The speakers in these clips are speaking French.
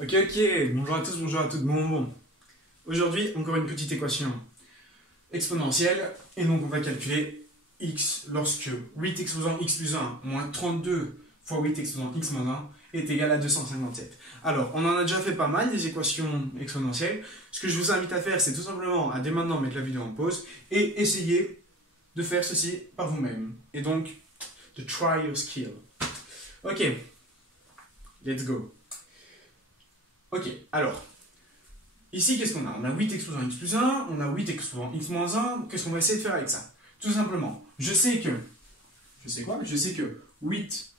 Ok, bonjour à tous, bonjour à toutes. Bon. Aujourd'hui, encore une petite équation exponentielle. Et donc, on va calculer x lorsque 8 exposant x plus 1 moins 32 fois 8 exposant x moins 1 est égal à 257. Alors, on en a déjà fait pas mal des équations exponentielles. Ce que je vous invite à faire, c'est tout simplement à dès maintenant mettre la vidéo en pause et essayer de faire ceci par vous-même. Et donc, de try your skill. Ok, let's go. Ok, alors, ici, qu'est-ce qu'on a? On a 8 exposant x plus 1, on a 8 exposant x moins 1. Qu'est-ce qu'on va essayer de faire avec ça? Tout simplement, je sais que 8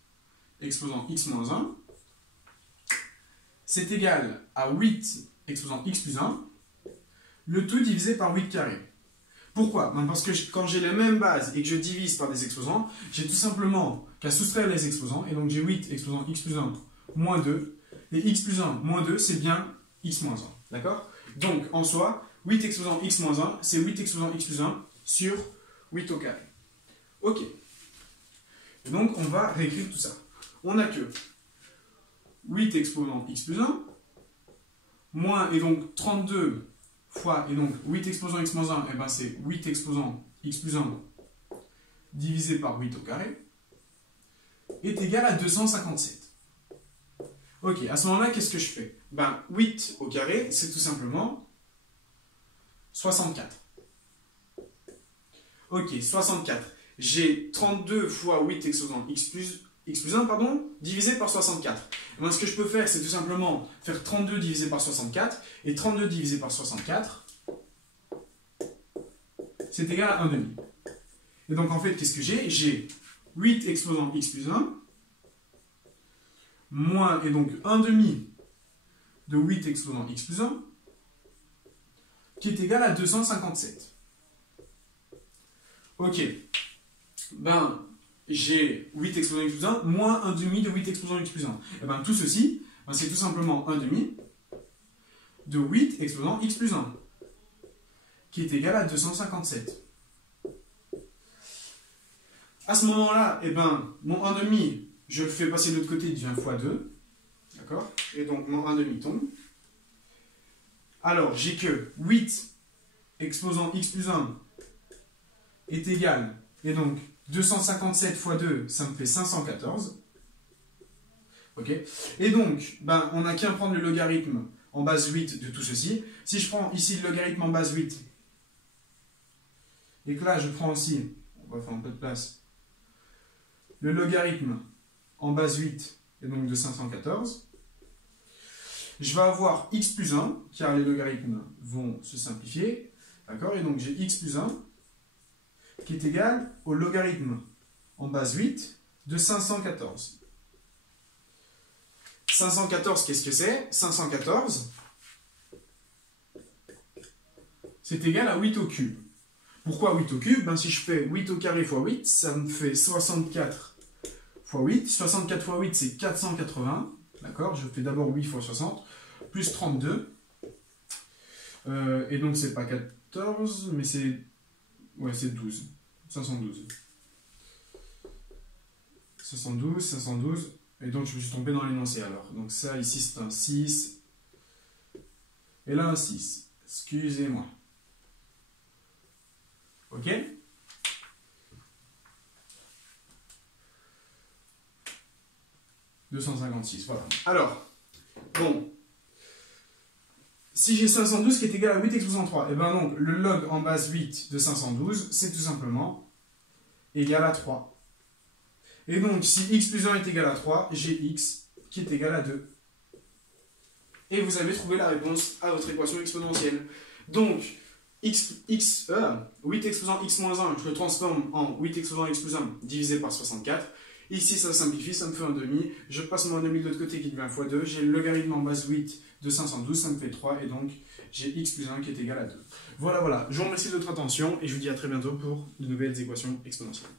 exposant x moins 1, c'est égal à 8 exposant x plus 1, le tout divisé par 8 carré. Pourquoi? Parce que quand j'ai les mêmes bases et que je divise par des exposants, j'ai tout simplement qu'à soustraire les exposants, et donc j'ai 8 exposant x plus 1 moins 2, et x plus 1 moins 2, c'est bien x moins 1. D'accord? Donc, en soi, 8 exposant x moins 1, c'est 8 exposant x plus 1 sur 8 au carré. Ok. Et donc, on va réécrire tout ça. On n'a que 8 exposant x plus 1, moins, et donc 32 fois, et donc 8 exposant x moins 1, et ben c'est 8 exposant x plus 1 divisé par 8 au carré, est égal à 257. Ok, à ce moment-là, qu'est-ce que je fais? Ben, 8 au carré, c'est tout simplement 64. Ok, 64. J'ai 32 fois 8 exposant x plus 1, divisé par 64. Et ben, ce que je peux faire, c'est tout simplement faire 32 divisé par 64, et 32 divisé par 64, c'est égal à 1 demi. Et donc, en fait, qu'est-ce que j'ai? J'ai 8 exposant x plus 1, moins, et donc 1 demi de 8 exposant x plus 1, qui est égal à 257. Ok. Ben, j'ai 8 exposant x plus 1, moins 1 demi de 8 exposant x plus 1. Et ben, tout ceci, ben, c'est tout simplement 1 demi de 8 exposant x plus 1, qui est égal à 257. À ce moment-là, eh ben, mon 1 demi, je le fais passer de l'autre côté, il devient x2. D'accord? Et donc, mon 1 demi tombe. Alors, j'ai que 8 exposant x plus 1 est égal, et donc 257 fois 2, ça me fait 514. Ok? Et donc, ben, on n'a qu'à prendre le logarithme en base 8 de tout ceci. Si je prends ici le logarithme en base 8, et que là, je prends aussi, on va faire un peu de place, le logarithme en base 8, et donc de 514, je vais avoir x plus 1, car les logarithmes vont se simplifier, d'accord? Et donc j'ai x plus 1, qui est égal au logarithme en base 8 de 514. 514, qu'est-ce que c'est? 514, c'est égal à 8 au cube. Pourquoi 8 au cube? Ben, si je fais 8 au carré fois 8, ça me fait 64 fois 8. 64 fois 8, c'est 480. D'accord? Je fais d'abord 8 fois 60, plus 32. Et donc, c'est pas 14, mais c'est... Ouais, c'est 12. 512. 512. Et donc, je me suis trompé dans l'énoncé alors. Donc, ça, ici, c'est un 6. Et là, un 6. Excusez-moi. Ok? « 256, voilà. Alors, bon, si j'ai 512 qui est égal à 8 exposant 3, et bien donc, le log en base 8 de 512, c'est tout simplement égal à 3. Et donc, si x plus 1 est égal à 3, j'ai x qui est égal à 2. Et vous avez trouvé la réponse à votre équation exponentielle. Donc, 8 exposant x moins 1, je le transforme en 8 exposant x plus 1 divisé par 64. Ici, ça simplifie, ça me fait 1 demi. Je passe mon 1 demi de l'autre côté qui devient x2. J'ai le logarithme en base 8 de 512, ça me fait 3. Et donc, j'ai x plus 1 qui est égal à 2. Voilà. Je vous remercie de votre attention et je vous dis à très bientôt pour de nouvelles équations exponentielles.